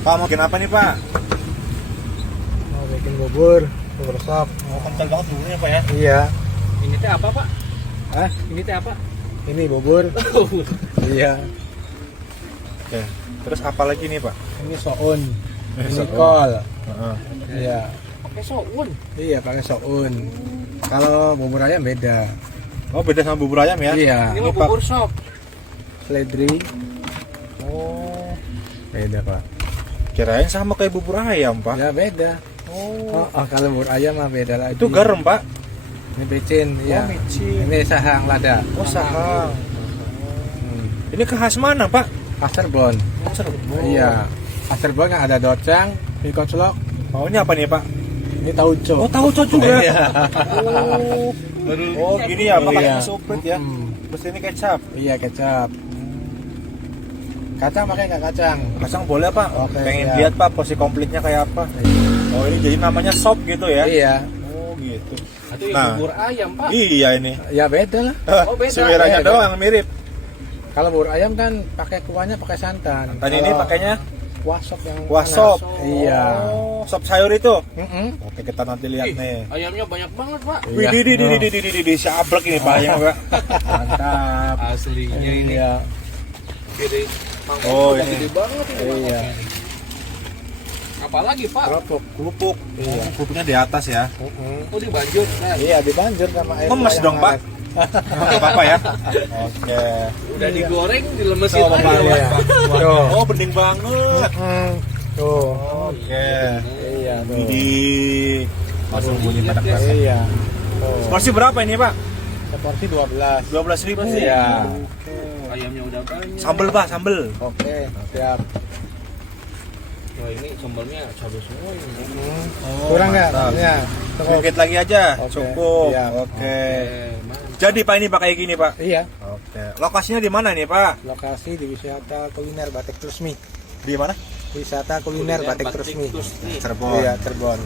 Pak, mau bikin apa nih, Pak? Mau bikin bubur sop. Oh, kental banget buburnya, Pak ya? Iya. Ini teh apa, Pak? Hah? Ini teh apa? Ini bubur. Iya. Oke. Terus apa lagi nih, Pak? Ini soun. Ini soun. kol. Heeh. Iya. Pakai soun. Iya, pakai soun. Kalau bubur ayam beda. Oh, beda sama bubur ayam ya? Iya. Ini mah bubur sop. Seledri Oh, beda, Pak. kirain sama kayak bubur ayam, Pak. Ya beda. Oh. Oh, kalau bubur ayam mah beda lagi. Itu garam, Pak. Ini micin, ya. micin. Ini sahang lada. Oh, sahang. Hmm. Ini ke khas mana, Pak? Asterbon. Cirebon. Iya. Asterbon kan ada docang, mie koclok. Oh, ini apa nih, Pak? Ini tauco. Oh, tauco juga. Iya. Oh, gini ya, Pak, Iya. kayak suprit ya. Terus ini kecap. Iya, kecap. Kacang pakai nggak kacang? Kacang boleh, Pak. Oke, Pengen siap. lihat, Pak, porsi komplitnya kayak apa. Oh, ini jadi namanya sop gitu ya? Iya. Oh, gitu. Itu yang Nah. bubur ayam, Pak. Iya ini. Ya beda lah. Oh, beda. Selera Beda. doang mirip. Kalau bubur ayam kan pakai kuahnya pakai santan. Dan ini pakainya kuah sop yang kuah panas. sop. Iya. Oh, sop sayur itu. Mm-mm. Oke, kita nanti lihat Ih, nih. ayamnya banyak banget, Pak. Wih, di sabrek ini Pak ya, Pak. Mantap. Aslinya ini. Iya. Gede. Oh, Udah ini. gede banget ini. Iya. mangkoknya ini. Apalagi, Pak? Kerupuk. Kerupuk. Iya. Kerupuknya di atas ya. Mm-mm. Oh, dibanjur. Nah, Iya, dibanjur sama air. Lemes yang dong, Pak. hangat. Enggak apa-apa ya. Oke. udah digoreng, dilemesin Tuh, lagi. Pak, Pak. ya. Tuh. Oh, bening banget. Mm. Tuh. Oke. Iya, tuh. Widih. Langsung bunyi Lihat, pada ya. Iya. Tuh. Porsi berapa ini, Pak? Seporsi 12. 12.000. Iya. Ayamnya udah banyak. Sambel, Pak, sambel. Oke, siap. Wah, ini sambalnya cabai semua ini. Kurang nggak? mantap. Ya. Cukup. Sedikit lagi aja. Oke. Cukup. Iya. Oke. Mantap. Jadi Pak ini pakai gini, Pak. Iya. Oke. Lokasinya di mana nih, Pak? Lokasi di wisata kuliner Batik Trusmi. Di mana? Wisata kuliner Batik Trusmi. Trusmi. Cirebon. Iya, Cirebon.